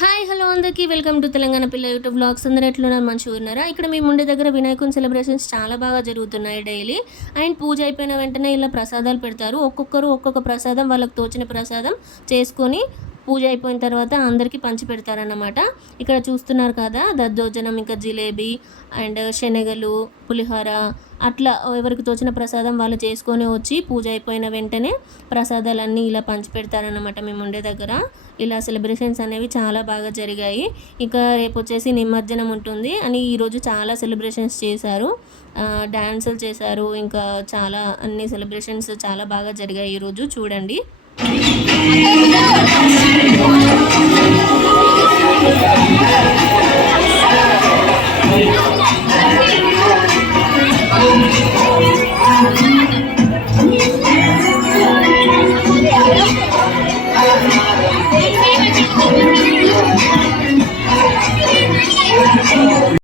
Hi hello అందరికీ welcome to Telangana పిల్ల YouTube blogs. అందరూ ఎట్లున్నారు? మంచిగా ఉన్నారా? ఇక్కడ మేము ఉండే దగ్గర వినాయకుని సెలబ్రేషన్స్ చాలా బాగా జరుగుతున్నాయి డైలీ. అండ్ పూజ అయిపోయిన వెంటనే ఇలా ప్రసాదాలు పెడతారు. ఒక్కొక్కరు ఒక్కొక్క ప్రసాదం వాళ్ళకి తోచిన ప్రసాదం చేసుకొని పూజ అయిపోయిన తర్వాత అందరికీ పంచి పెడతారన్నమాట. ఇక్కడ చూస్తున్నారు కదా, దద్దోజనం, ఇంకా జిలేబీ అండ్ శనగలు, పులిహోర, అట్లా ఎవరికి తోచిన ప్రసాదం వాళ్ళు చేసుకొని వచ్చి పూజ అయిపోయిన వెంటనే ప్రసాదాలన్నీ ఇలా పంచి పెడతారన్నమాట. మేము ఉండే దగ్గర ఇలా సెలబ్రేషన్స్ అనేవి చాలా బాగా జరిగాయి. ఇంకా రేపు వచ్చేసి నిమజ్జనం ఉంటుంది అని ఈరోజు చాలా సెలబ్రేషన్స్ చేశారు. డ్యాన్సులు చేశారు, ఇంకా చాలా అన్ని సెలబ్రేషన్స్ చాలా బాగా జరిగాయి ఈరోజు. చూడండి.